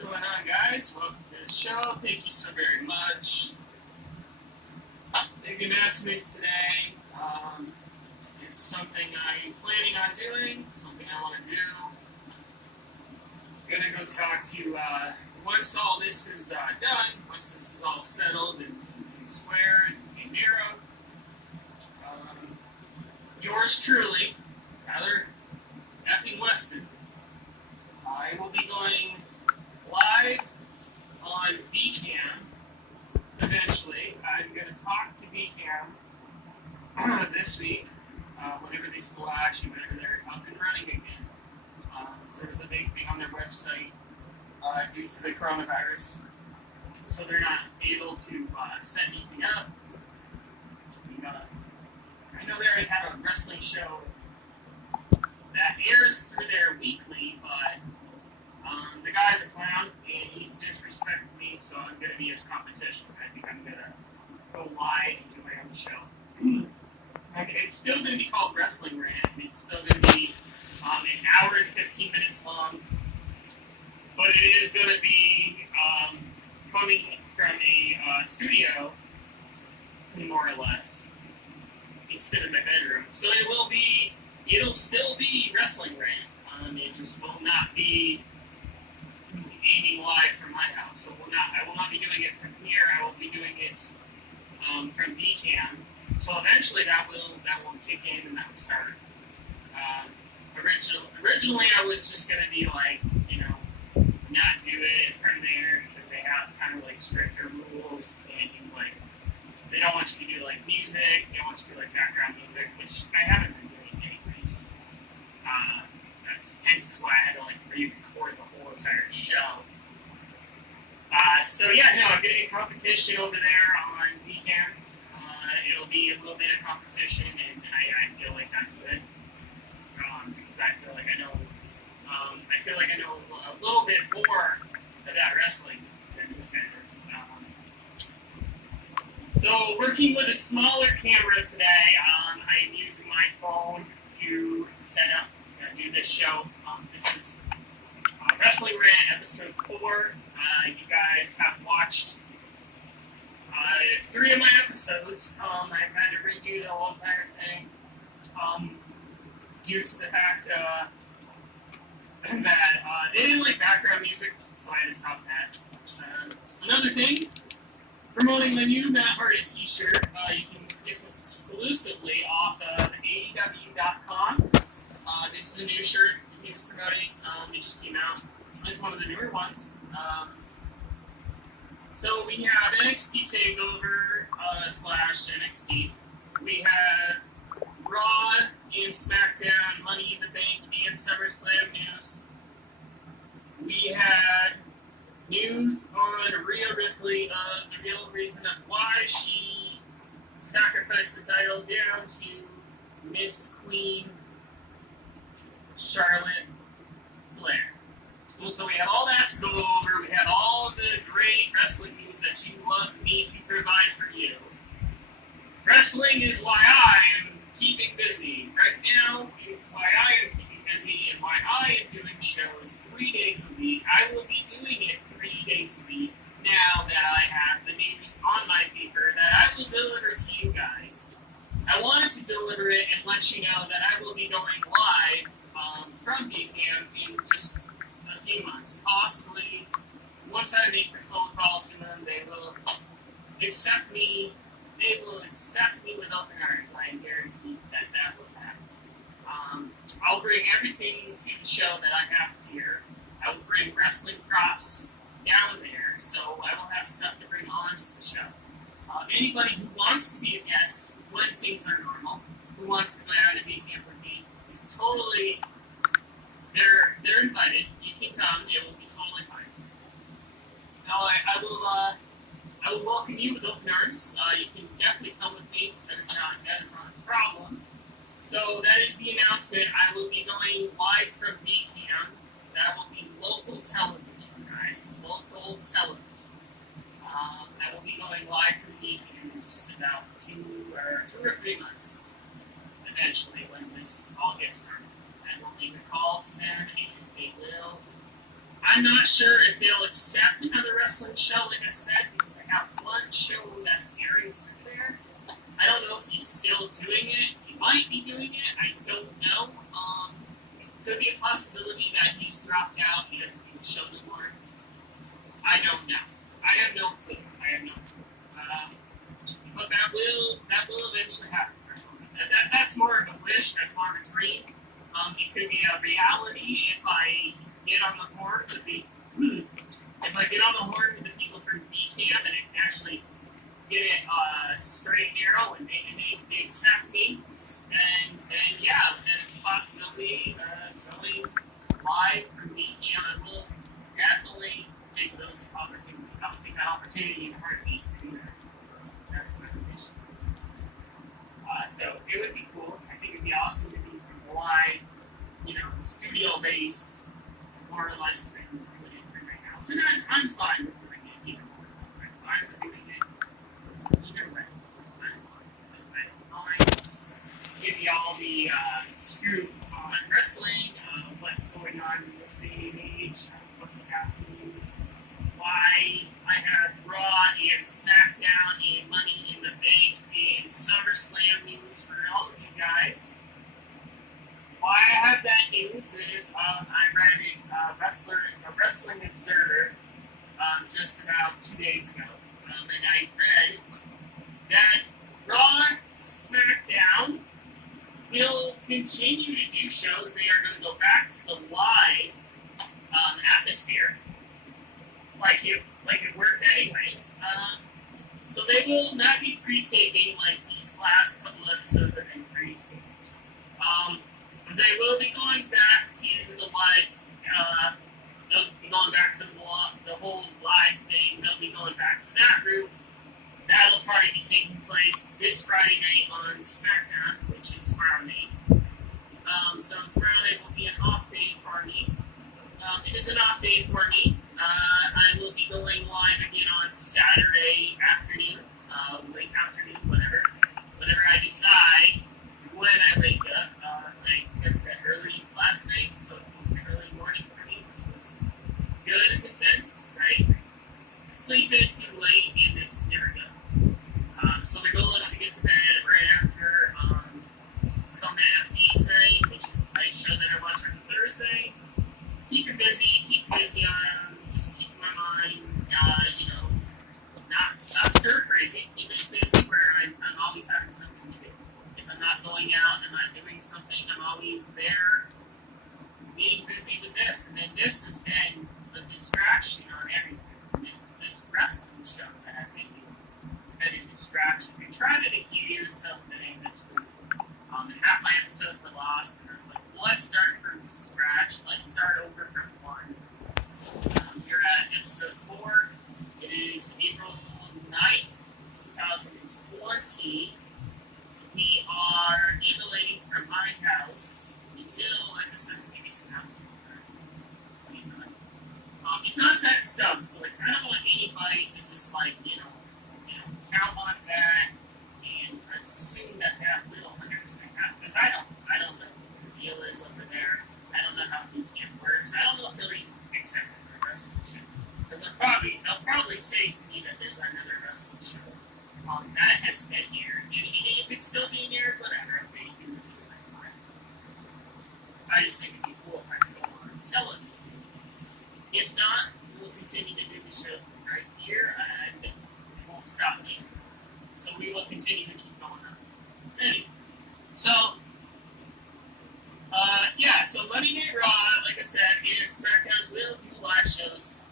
What's going on, guys? Welcome to the show. Thank you so very much. Big announcement today. It's something I'm planning on doing, something I want to do. I'm gonna go talk to, once all this is done, once this is all settled and square and narrow, yours truly, Tyler effing Weston, I will be going live on VCam eventually. I'm going to talk to VCam this week, whenever they still whenever they're up and running again. So there's a big thing on their website due to the coronavirus. So they're not able to set anything up. I know they already have a wrestling show that airs through there weekly, but the guy's a clown, and he's disrespecting me, so I'm going to be his competition. I think I'm going to go live and do my own show. It's still going to be called Wrestling Rant. It's still going to be an hour and 15 minutes long, but it is going to be coming from a studio, more or less, instead of my bedroom. So it'll still be Wrestling Rant. It just will not be aiming live from my house. So I will not be doing it from here. I will be doing it from VCam. So eventually that will kick in and that will start. Originally I was just gonna be like, not do it from there because they have kind of like stricter rules and like they don't want you to do like music, they don't want you to do like background music, which I haven't been doing anyways. Hence why I had to like re-record the whole entire show. I'm getting a competition over there on VCam. It'll be a little bit of competition, and I feel like that's good. Because I feel like I know a little bit more about wrestling than this guy does. So working with a smaller camera today, I am using my phone to set up and do this show. This is Wrestling Rant episode 4. You guys have watched 3 of my episodes. I've had to redo the whole entire thing due to the fact that they didn't like background music, so I had to stop that. Another thing, promoting my new Matt Hardy t-shirt. You can get this exclusively off of AEW.com. This is a new shirt he's promoting. It just came out. It's one of the newer ones. So we have NXT TakeOver / NXT. We have Raw and SmackDown, Money in the Bank, and SummerSlam news. We had news on Rhea Ripley of the real reason of why she sacrificed the title down to Miss Queen Charlotte Flair. So we have all that to go over. We have all the great wrestling news that you love me to provide for you. Wrestling is why I am keeping busy. Right now, it's why I am keeping busy and why I am doing shows 3 days a week. I will be doing it 3 days a week now that I have the news on my paper that I will deliver to you guys. I wanted to deliver it and let you know that I will be going live from VCam in just a few months. Possibly, once I make the phone call to them, they will accept me. They will accept me with open arms. I am guaranteed that will happen. I'll bring everything to the show that I have here. I will bring wrestling props down there, so I will have stuff to bring on to the show. Anybody who wants to be a guest when things are normal, who wants to go down to VCam with me, is totally. They're invited. You can come. It will be totally fine. Now, I will welcome you with open arms. You can definitely come with me. That is not a problem. So that is the announcement. I will be going live from VCam. That will be local television, guys. Local television. I will be going live from VCam in just about 2 or 3 months. Eventually, when this all gets started. I will make a call to them, and they will I'm not sure if they'll accept another wrestling show, like I said, because they have one show that's airing through there. I don't know if he's still doing it. He might be doing it. I don't know. Could be a possibility that he's dropped out. He doesn't do the show anymore. I don't know. I have no clue. But that will eventually happen. That's more of a wish. That's more of a dream. It could be a reality if I get on the horn with the people from VCAM and I can actually get it straight and narrow and they accept me. And yeah, then it's a possibility going live from VCAM. I will definitely take those opportunities. I will take that opportunity in a heartbeat to do that. That's not an issue. So it would be cool. I think it'd be awesome to be from live, studio-based, more or less than doing it from my house. And I'm fine with doing it either way. I'm fine with doing it either way. I'm fine. I don't mind. Give you all the scoop on wrestling, what's going on in this day and age, what's happening, why I have Raw and SmackDown and Money in the Bank and SummerSlam news for all of you guys. Why I have that news is I read a Wrestling Observer just about 2 days ago, and I read that Raw, SmackDown will continue to do shows. They are going to go back to the live atmosphere, like it worked anyways. So they will not be pre-taping like these last couple episodes have been pre-taped. They will be going back to the live. They'll be going back to the whole live thing. They'll be going back to that route. That'll probably be taking place this Friday night on SmackDown, which is tomorrow night. So tomorrow night will be an off day for me. It is an off day for me. I will be going live again on Saturday afternoon, late afternoon, whatever I decide when I wake up. I got to bed early last night, so it was an early morning for me, which was good in a sense. I sleep in too late, and it's never good. So the goal is to get to bed right after Come FD tonight, which is a nice show that I watched on Thursday. Keep it busy on just keep my mind, not stir crazy. Keep it busy where I'm always having something to do. If I'm not going out and I'm not doing something, I'm always there being busy with this. And then this has been a distraction on everything. This wrestling show that I've been doing. It's been a distraction. We tried it a few years ago, and then eventually and half my episodes were lost, and I was like, well, let's start from scratch. Let's start over from one. We're at episode 4. It is April 9th, 2020. We are emulating from my house until, like I said, maybe some house. It's not set in stone, so like I don't want anybody to just count on that and assume that will 100% happen, because I don't know what the deal is over there. I don't know how boot camp works. I don't know if they'll even accept it for a wrestling show, because they'll probably say to me that there's another wrestling show that has been aired, and if it's still being aired, whatever. If they do this thing, I just think it'd be cool if I could go on television. If not, we'll continue to do the show right here, and it won't stop me. So we will continue to keep going on. Anyways, so Monday Night Raw, like I said, and SmackDown will do live shows.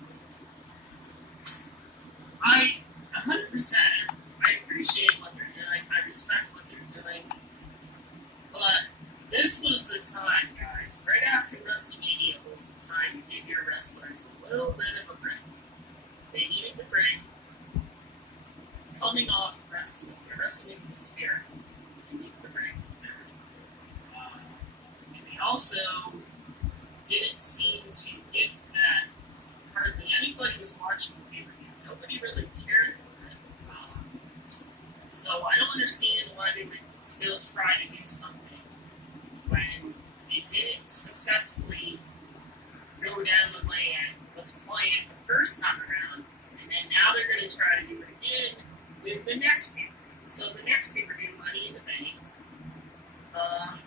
I 100%, I appreciate what they're doing. I respect what they're doing. But this was the time, guys. Right after WrestleMania was the time to give your wrestlers a little bit of a break. They needed the break. Coming off wrestling, the wrestling was fair. They needed the break from there. And they also didn't seem to get that. Hardly anybody was watching the pay-per-view. Nobody really cared for it. So I don't understand why they would still try to do something when they didn't successfully go down the land was planned the first time around, and then now they're going to try to do it again with the next paper. So the next pay-per-view, Money in the Bank,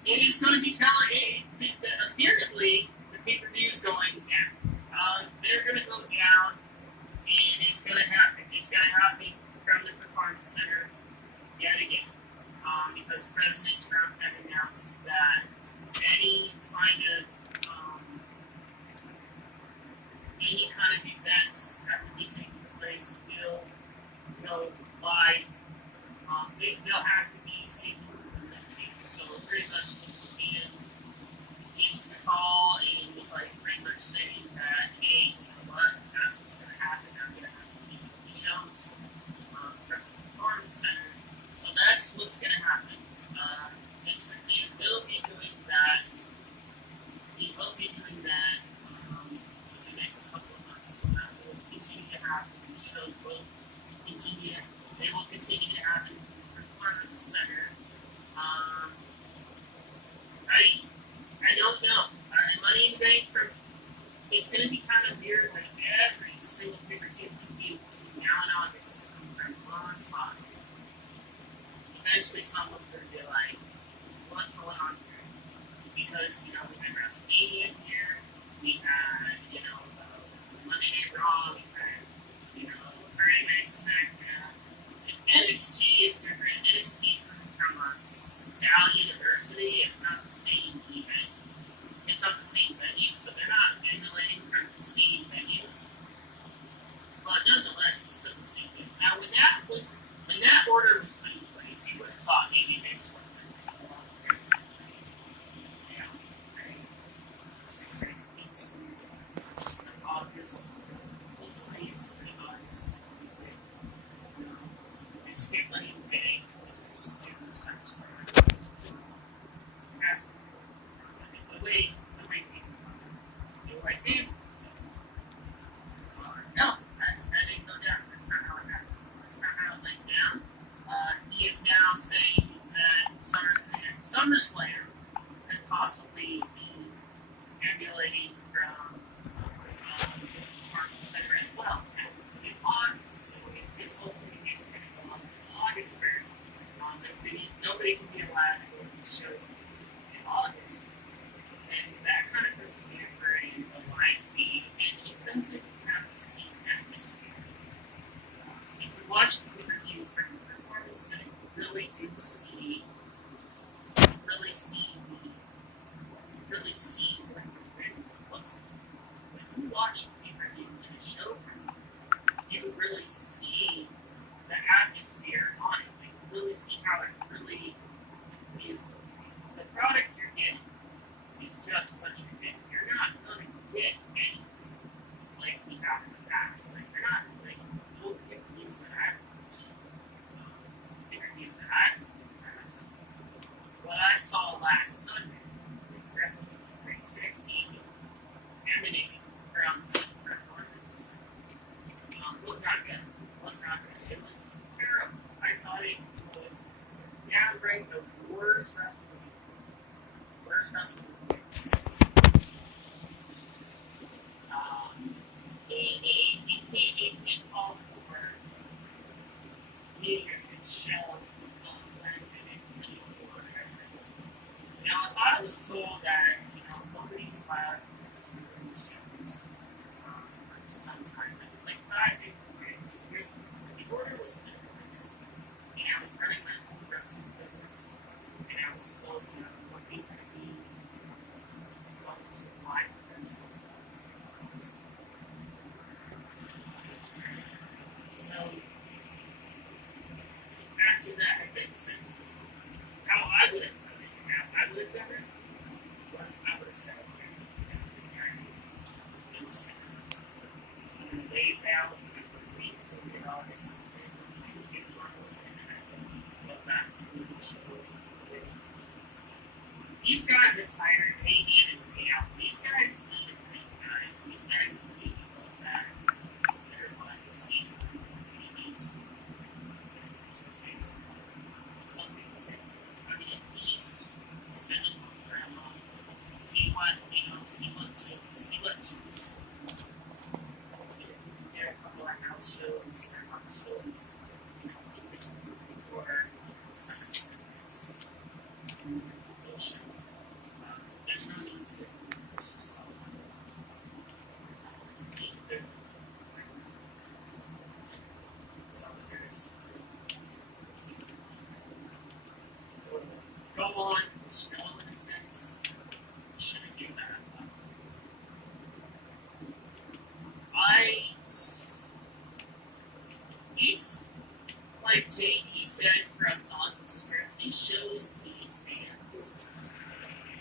it is going to be telling that apparently the pay-per-view is going down. They're going to go down, and it's going to happen. It's going to happen from the Performance Center yet again, because President Trump had announced that any kind of events that will be taking place will go live. They'll have to be taken within that field. So pretty much this man answered the call and he was like pretty much saying that, hey, you know what, that's what's going to happen. I'm going to have to keep the shows from the Performance Center. So that's what's going to happen. Vince McMahon will be doing that. He will be doing that for the next couple of months. So that will continue to happen. The shows will continue. They will continue to happen in the Performance Center. I don't know. Money in the Bank it's going to be kind of weird when every single pay-per-view we do between now and August is coming from one spot. Eventually someone's going to be like, what's going on here? Because, we had WrestleMania here, we had, Monday Night Raw, we had, Friday Night SmackDown. NXT is different. NXT is coming from a Sal University. It's not the same event. It's not the same venue, so they're not emulating from the same venues. But nonetheless, it's still the same thing. Now, when that order was put in place, you would have thought maybe Vince was August. Hopefully, it's in August. It's Money in the Bank. Just do the SummerSlam. That's the way fans would say. No, that didn't go down. That's not how it happened. That's not how it went down. He is now saying that SummerSlam could possibly be emulating from the Performance Center as well. And in August, so if this whole thing is going to go on until August 3rd, nobody can be allowed to go to these shows in August. And that kind of puts a hamper in the live feed, and it doesn't have the same atmosphere. If you watch the pay-per-view from the Performance Center, you really do see what the venue looks like. When you watch the pay-per-view in a show from you really see the atmosphere on it. Like, you really see how it really is. The product you're getting is just what you're getting. You're not going to get anything like we have in the past. Like, you're not, like, no pay-per-views that I've watched. Pay-per-views that I've seen in the past. What I saw last Sunday, with Wrestling 360, emanating from the Performance, was not good. It was terrible. I thought it was downright the worst wrestling. It can't call for being a good show or whatever. Now, if I was told that, nobody's allowed to do any shows for some time, like 5 different things, the order was put in place, and I was running my own wrestling business, and I was told, nobody's going to be going to the live events until August. So, after that had been sent, how I would have done it, I would have done it, was I would have said, okay, laid down and wait until mid-August, and things get normal, and then I would go back to the shows and the way things. These guys are tired day in and day out. These guys need to make guys. These guys need to go back to their lives. They need to fix things that, at least send them home grandma, see what Jews JD said from Thoughts of Script, these shows need fans.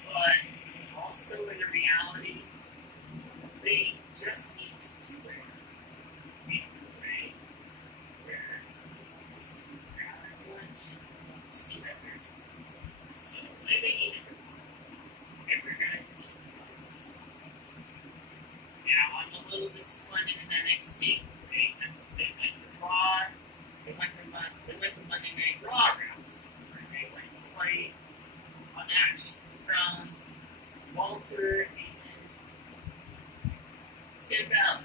But also in the reality, they just need to do it in a way where you see that as much, you see that there's so they need it if they're going to continue like this. Now, I'm a little disappointed in NXT. They went the Raw. They went the Monday Night Raw route, where they went and played a match from Walter and Finn Balor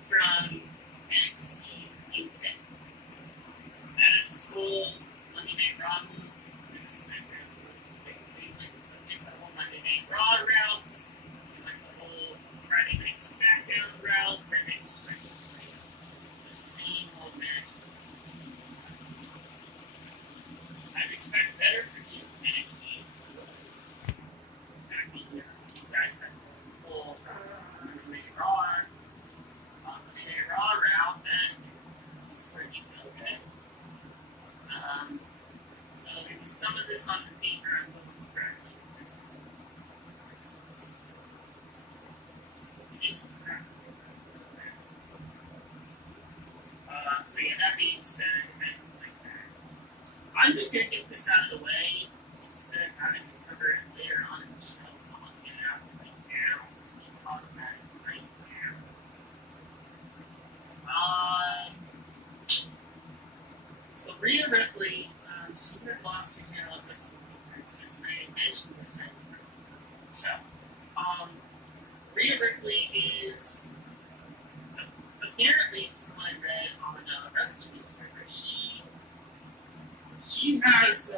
from NXT UK. That is a total Monday Night Raw move. And a SmackDown move. They went the whole Monday Night Raw route. They went the whole Friday Night SmackDown route, where they just went the same old matches that we've seen. I'd expect better from you, NXT. In fact, you guys had the whole Monday Night Raw route, then it's where you go good. So maybe some of this on the paper I'm looking correctly. It's crap. So yeah, that being said, like that. I'm just gonna get this out of the way instead of having to cover it later on in the show. I'm gonna get it out right now and talk about it right now. So Rhea Ripley, she had lost her channel at this conference, and I mentioned this in the show. Rhea Ripley is apparently, from what I read on wrestling newspaper, she has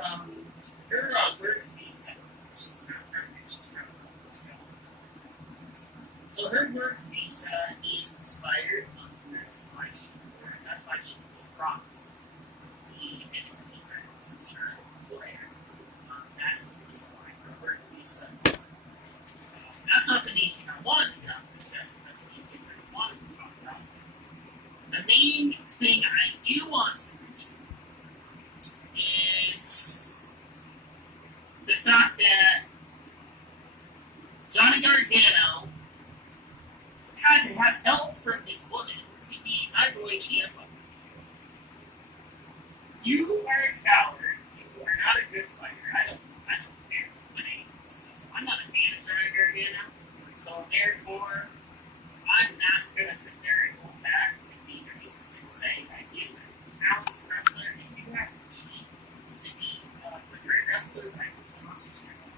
her work visa. She's not from here, she's from Mexico. So her work visa is expired, and that's why she dropped the NXT title from Charlotte Flair. That's the reason why her work visa. That's not the main thing I wanted to get off this test. That's the main thing I wanted to talk about. The main thing I do want to mention is the fact that Johnny Gargano had to have help from his woman to be my boy Ciampa. You are a coward. You are not a good fighter. I don't care what anyone says. I'm not a fan of Johnny Gargano, so therefore, I'm not gonna sit there and hold back and be nice and say that he's a talented wrestler. If you have to cheat to be a great wrestler like Tommaso Ciampa,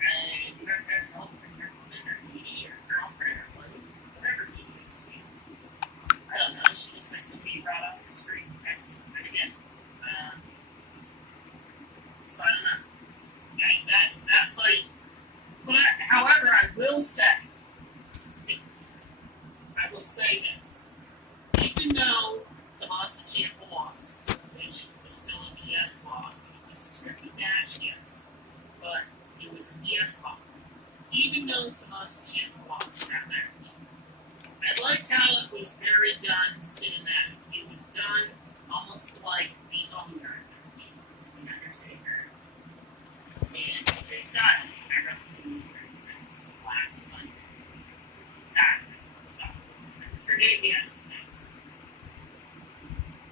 and you have to have help from your woman or lady or girlfriend or wife, whatever she is to be. I don't know. She looks like somebody you brought off the street. And again. So I don't know. That fight. But however, I will say this. Even though Tommaso Ciampa lost, which was still a BS loss, it was a scripted match, yes, but it was a BS loss. Even though Tommaso Ciampa lost that match, I liked how it was very done cinematic. It was done almost like the Own Guard match between Undertaker and AJ Styles. I wrestled in since last Sunday. Saturday. So, I forget we had some notes.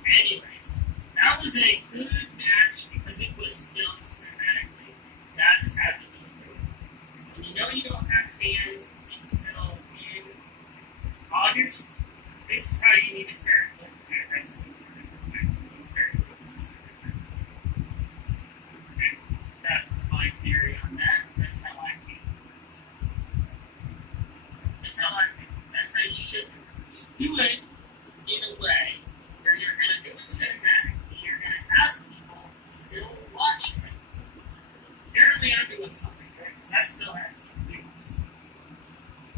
Anyways, that was a good match because it was filmed cinematically. That's how you need to do it. When you know you don't have fans until in August, this is how you need to start looking at wrestling. That's my theory on that. That's how I feel. That's how I feel. That's how you should do it in a way where you're going to do it cinematic. You're going to have people still watching it. Apparently I'm doing something good because I still have 2 views.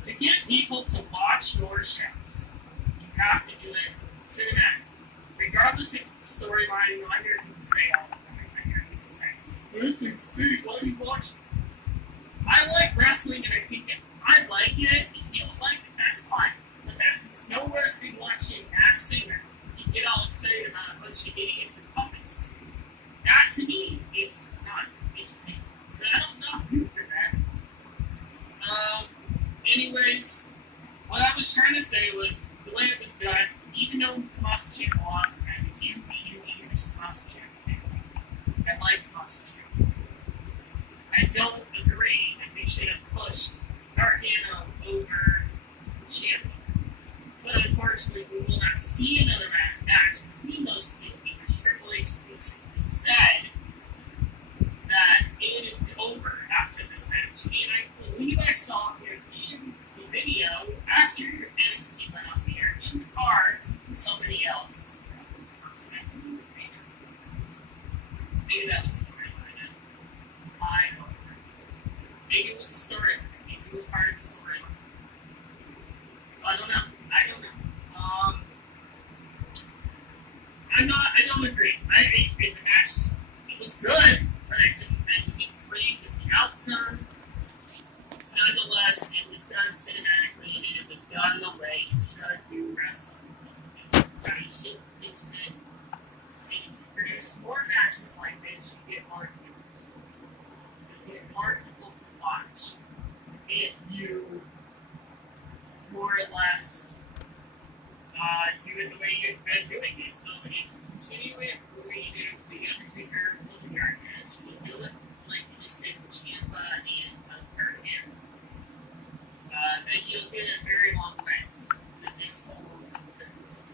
To get people to watch your shows, you have to do it cinematic. Regardless if it's a storyline, you know, I hear people say all the time. I hear people say, it's big, why do you watch it? I like wrestling and I think if I like it, if you don't like it, that's fine. But it's no worse than watching Masked Singer. You get all excited about a bunch of idiots against opponents. That to me is not entertaining. But I don't know who for that. Anyways, what I was trying to say was the way it was done, even though Tommaso Ciampa lost, I had a huge Tommaso Ciampa fan. I like Tommaso Ciampa. I don't agree that they should have pushed Gargano over Ciampa. But unfortunately, we will not see another match between those two because Triple H basically said that it is over after this match. And I believe I saw him in the video after NXT went off the air in the car with somebody else. That was not maybe that was storyline. I don't know. Maybe it was a storyline. Maybe it was part of the storyline. So I don't know. I don't agree. The match, it was good, but I didn't agree with the outcome. Nonetheless, it was done cinematically, and it was done the way you should do wrestling. That's how you should produce it. And if you produce more matches like this, you get more viewers. You get more people to watch. If you more or less do it the way you've been doing it. So if you continue it the way you did the Undertaker Yard match, you do it like you just did with Ciampa and Gargano, then you'll get a very long legs. And this whole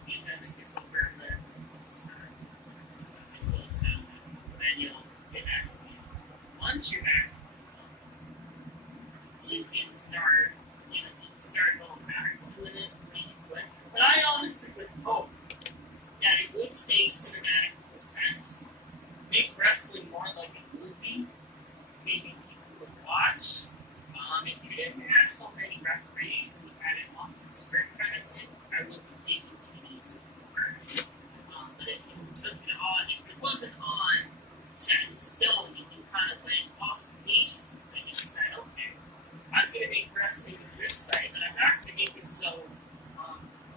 pandemic is over until it's done with. Then you'll get back to it. Once you're back to it, you can start going back to doing it the way you would. But I honestly would hope that it would stay cinematic to a sense, make wrestling more like a movie, maybe people would watch. If you didn't have so many referees and you had it off the script kind of thing, I wasn't taking TV's words. But if you took it on, if it wasn't on set in stone, and you kind of went off the pages and you said, okay, I'm going to make wrestling this way, but I'm not going to make it so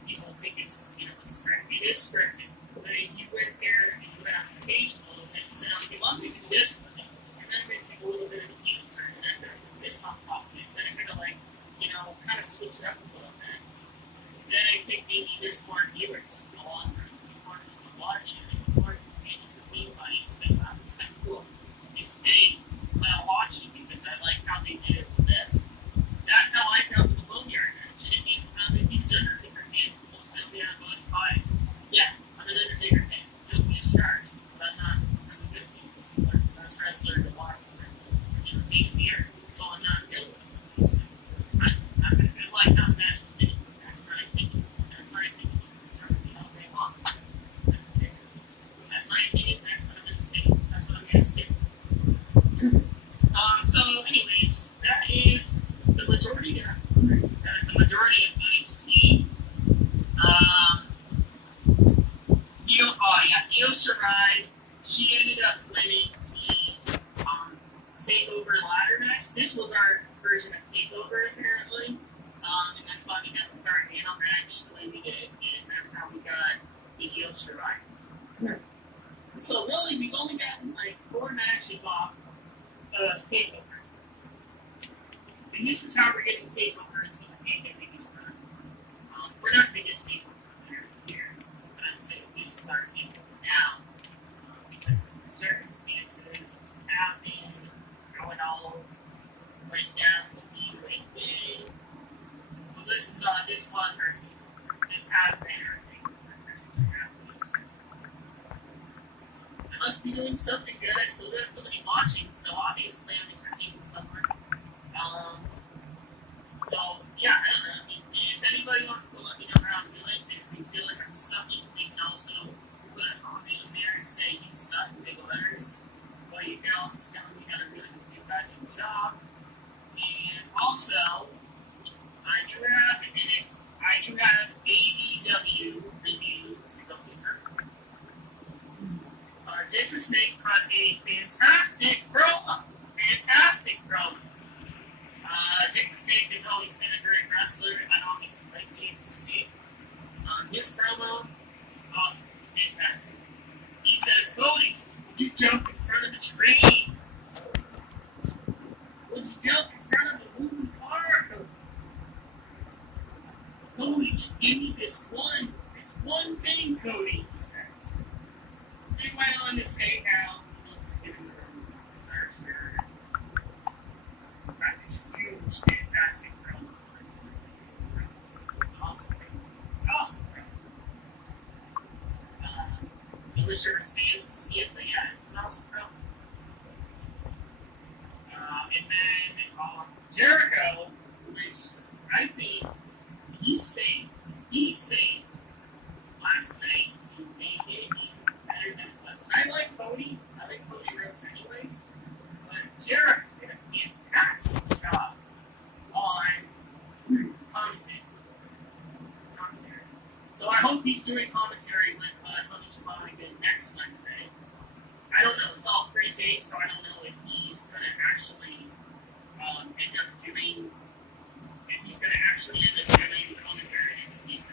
people think it's, it's scripted. It is scripted. But if you went there and you went off the page a little bit and said, okay, well, I'm going to do this with it, and then I'm going to take a little bit of the heel turn, and I'm going to do this on top of it, then I'm going to, kind of switch it up a little bit. Then I think maybe there's more viewers in the long run. If you want people watching, if you want people being entertained by it, and say, wow, it's kind of cool. It's fake, but I'll watch it because I like how they did it with this. That's how I felt with the Boneyard match. And I'm a huge Undertaker fan. People send me on both sides. Yeah, I'm an Undertaker fan. Guilty as charged. But I'm a good team. This is like the best wrestler in the water. In the face of the earth. So I'm not guilty. I like how the match was made. That's my opinion. That's my opinion. It's hard to be all day long. That's my opinion. That's what I'm going to stick. That's what I'm going to stick to. So, anyways, that is the majority of NXT. Io Shirai, she ended up winning the TakeOver ladder match. This was our version of TakeOver, apparently. And that's why we got the Gargano match the way we did, and that's how we got the Io Shirai. So, really, we've only gotten 4 matches off of TakeOver. And this is how we're getting TakeOver until the pandemic is done. We're not going to get TakeOver here, but I'm saying this is our TakeOver now because of the circumstances happening, how it all went down to be the way it did. So this was our TakeOver. This has been our TakeOver for 2.5 weeks. I must be doing something good. I still got somebody watching, so obviously I'm entertaining someone. So, yeah, I don't know. I mean, if anybody wants to let me know how I'm doing, if they feel like I'm sucking, they can also put a comment in there and say, you suck in big letters. Or you can also tell me that I'm doing a good goddamn job. And also, I do have AEW review to go through. Jake the Snake cut a fantastic promo. Jake the Snake has always been a great wrestler. I obviously like Jake the Snake. His promo, awesome, fantastic. He says, Cody, would you jump in front of the train? Would you jump in front of a moving car, Cody? Cody, just give me this one thing, Cody, he says. And he went on to say how he needs to get in the room with his archer. Got this huge, fantastic promo. It's an awesome promo. Awesome promo. I wish there was fans to see it, but yeah, it's an awesome promo. And then Jericho, which I think he saved last night to make it better than it was. And I like Cody Rhodes anyways, but Jericho did a fantastic job on commentary. So I hope he's doing commentary with Tony Schiavone again next Wednesday. I don't know. It's all pre-tape, so I don't know if he's going to actually end up doing commentary next week.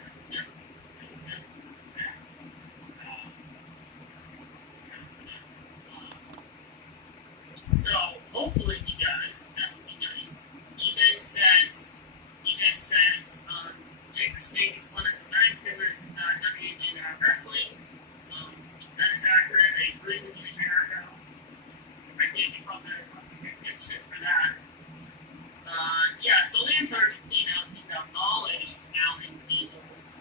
So hopefully he does. That would be nice. He then says, Jake the Snake is one of the 9 killers in wrestling. That is accurate. I agree with you, Jericho. I can't be called a good shit for that. Yeah, so Lance Archer, he acknowledged Allen Angels.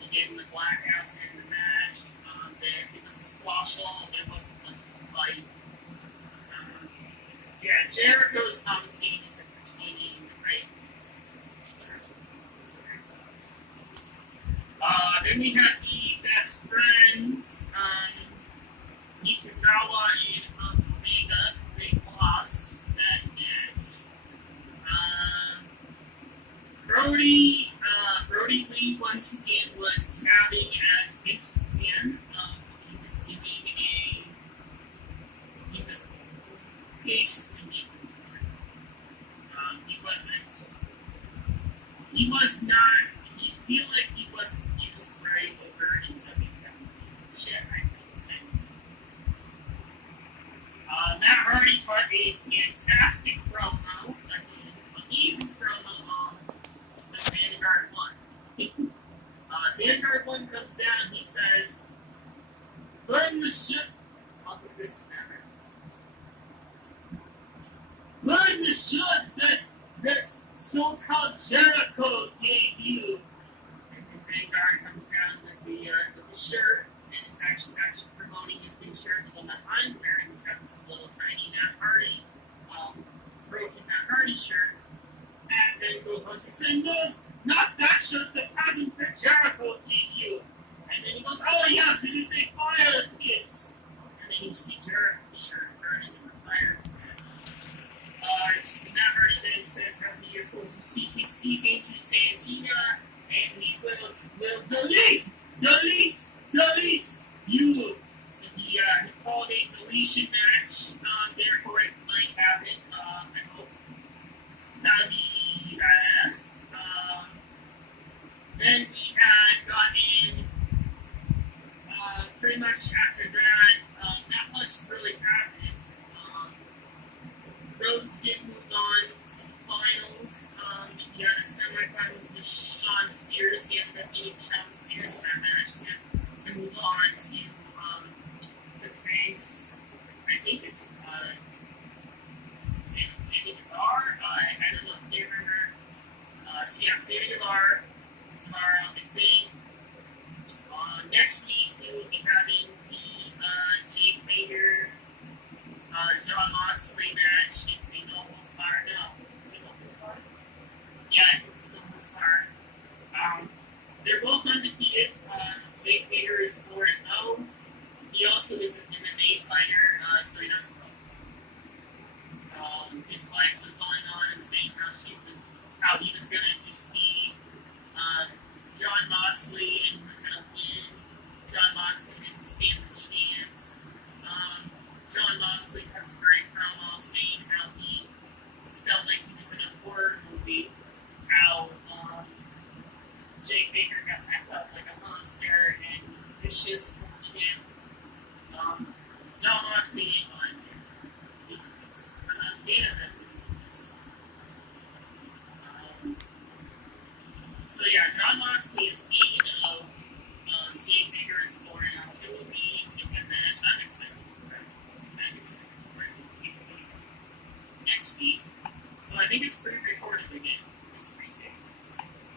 He gave him the blackouts in the match. It was a squash all. There wasn't much of a fight. Yeah, Jericho's commentating is entertaining, right? Then we have the best friends, Nikazawa and Omega. They lost that match. Brody Lee once again was jabbing at Vince McMahon. He was basically making fun. He feel like he wasn't used right over in WWE. Shit, I think so. Matt Hardy cut a fantastic promo, amazing promo with Vanguard 1. Vanguard 1 comes down and he says, burn the shit. I'll do this in that. Burn the shit that so-called Jericho gave you. And then Vanguard comes down with the shirt, and it's actually promoting his new shirt, the one that I'm wearing. It's got this little tiny Matt Hardy, broken Matt Hardy shirt, and then goes on to say, no, not that shirt, the present that Jericho gave you. And then he goes, oh yes, it is a fire pit. And then you see Jericho's shirt burning in the fire pit. Matt Hardy then says how he is going to seek his peek into Santina, and he will delete you. So he called a deletion match, therefore it might happen. I hope that'd be badass. Then we had gotten, pretty much after that, not much really happened. Rhodes did move on to the finals. He had a semifinals with Shawn Spears. He ended up beating Shawn Spears in that match to move on to face, I think it's Sammy Guevara. I don't know, I can't remember. Sammy Guevara tomorrow, I think. Next week we will be having the Jake Hager, John Moxley match. It's the Nobles Bar now. Is it Nobles Bar? Yeah, I think it's Nobles Bar. They're both undefeated. Jake Hager is 4-0. He also is an MMA fighter, so he doesn't know. His wife was going on and saying how he was going to defeat John Moxley and he was going to win. John Moxley didn't stand a chance. John Moxley cut a great promo saying how he felt like he was in a horror movie, how Jake Hager got back up like a monster and was vicious from the champ. Moxley on YouTubes. I'm not a fan of that YouTubes. So yeah, John Moxley is 8 of Jake Hager is 4 now. It will be a good match. I'm excited for it. I'm excited for it. It will take place next week. So I think it's pre-recorded again. It's pre-taped.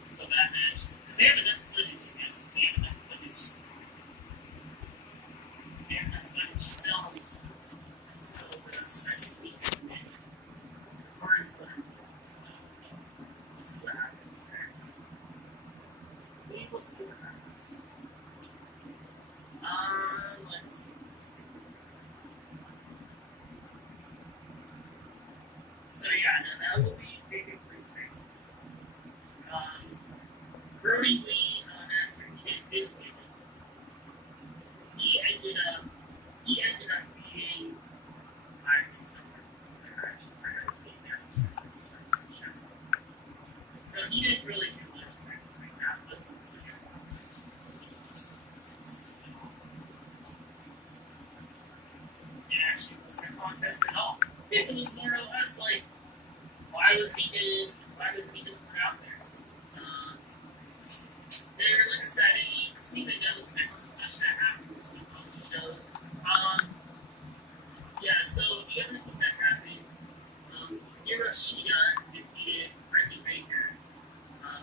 So that match, because they have enough footage in this. They have enough footage. They have enough footage filmed until the second week of May. According to what I'm told. So we'll see what happens there. We will see what happens. Let's see. So yeah, no, that will be taking place next week. Brody Lee, after he did his debut, he ended up beating I actually forgot his name now because it just starts to show. So he didn't really do much technically. That wasn't really good about this. It actually wasn't a contest at all. It was more or less like, why was he even put out there? There, like I said, between the notes, there wasn't much that happened between those shows. Yeah, so the other thing that happened, Hiroshita defeated Brittany Baker.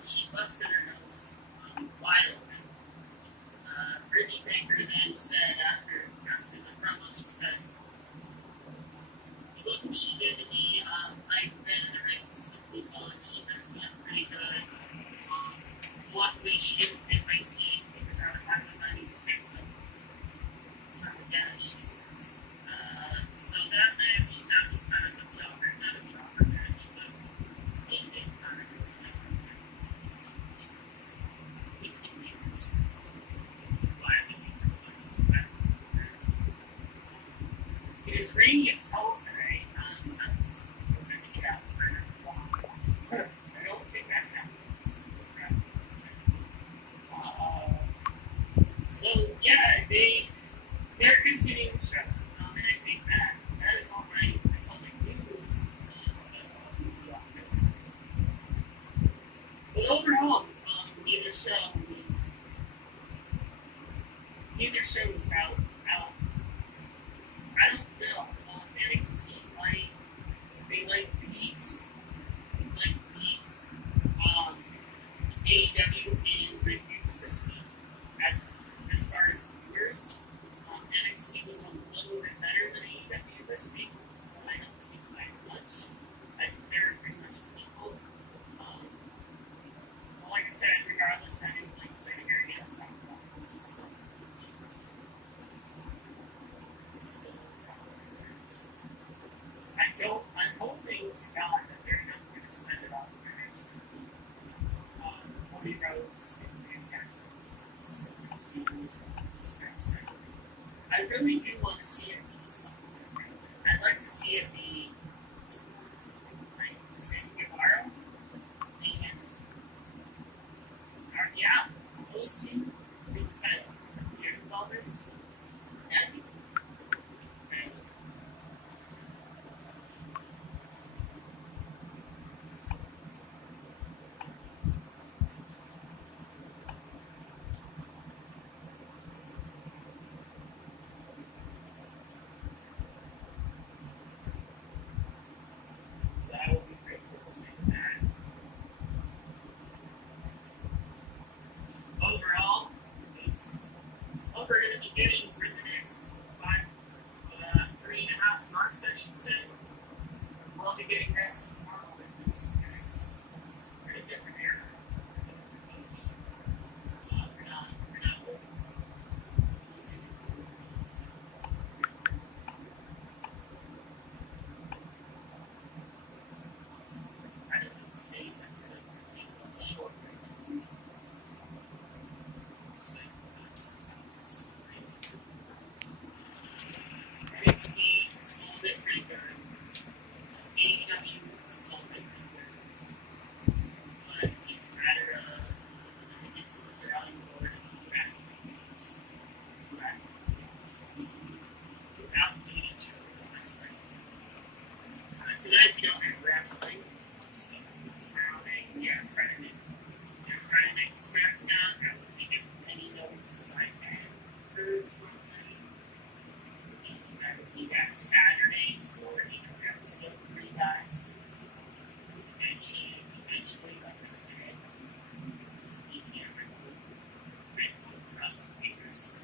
She busted her nose wide open. Brittany Baker then said after the promo, she says, look what she did to me. I've been in the ring with people, and she messed me up pretty good. Luckily, she didn't hit my teeth because I would have the money to fix them. Some damage, she says. So that match, that was kind of a jobber, not a jobber match, but it kind of was like a sense. It didn't make no sense. Why it was even funny. That was the match. It is rainy as hell today. I was hoping to get out for a walk. I don't think that's happening. So yeah, they're continuing shows, and I think that is all right. That's all my news. That's all the notes. But overall, neither show was out. I don't know. NXT beats AEW in reviews this week as far as viewers. NXT was a little bit better than AEW this week, but I don't think by much. I think they're pretty much equal. Well, like I said, regardless, I didn't like play the very end time. This is still I'm hoping to God that they're not going to send it off where it's going to be Cody Rhodes and Lance Archer. I really do want to see it be something different. I'd like to see it be like Sammy Guevara and yeah, those two for the title. You hear about this? That'd be cool. So that will be great for saying that. Overall, it's what we're going to be getting for the next 3.5 months, I should say. We'll be getting wrestling more often. It's a very different era. We're not looking I don't know, today's episode will be a little short. NXT sold it pretty good. AEW wrestling. So tomorrow night, yeah, Friday night SmackDown. I will take as many notes as I can for tomorrow night. And I will be back Saturday for episode 3, guys. Eventually, like I said, we can record wrestling figures.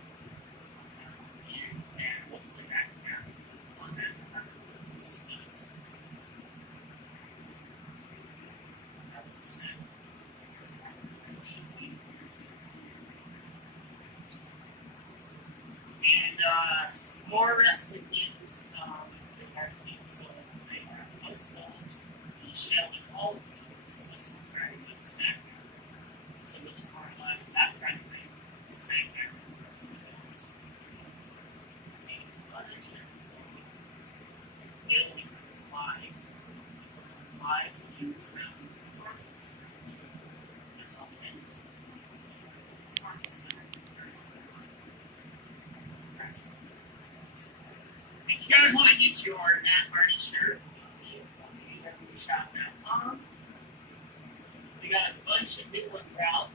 And hopefully that can happen on that sweet. And more wrestling news. They have so they have postponed the show in all of these this Friday night SmackDown. So which more or less that Friday night SmackDown filmed taped footage and really live view from performance. That's all in performance center. If you guys want to get your Matt Hardy shirt, it's on AWShop.com. We got a bunch of new ones out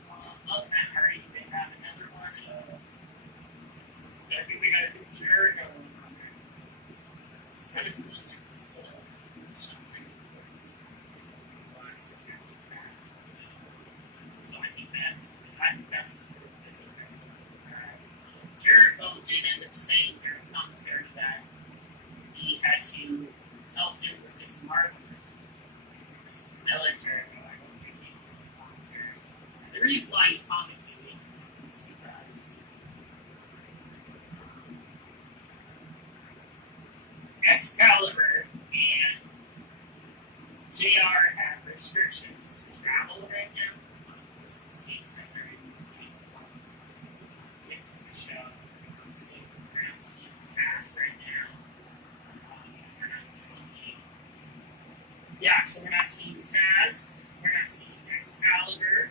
of Matt Hardy. They have another one of, I think we got a new Jericho one on there. It's kind of cool, like the still. It's showing glasses there like that. So I think that's the good thing. Jericho did end up saying during commentary that he had to help him with his marketing. Jericho, I don't think he did commentary. And the reason why he's commentating is because Excalibur and JR have restrictions to travel right now because of the states that they're in. Get to the show. So we're not seeing Taz right now. We're not seeing. Yeah, so we're not seeing Taz. We're not seeing Excalibur.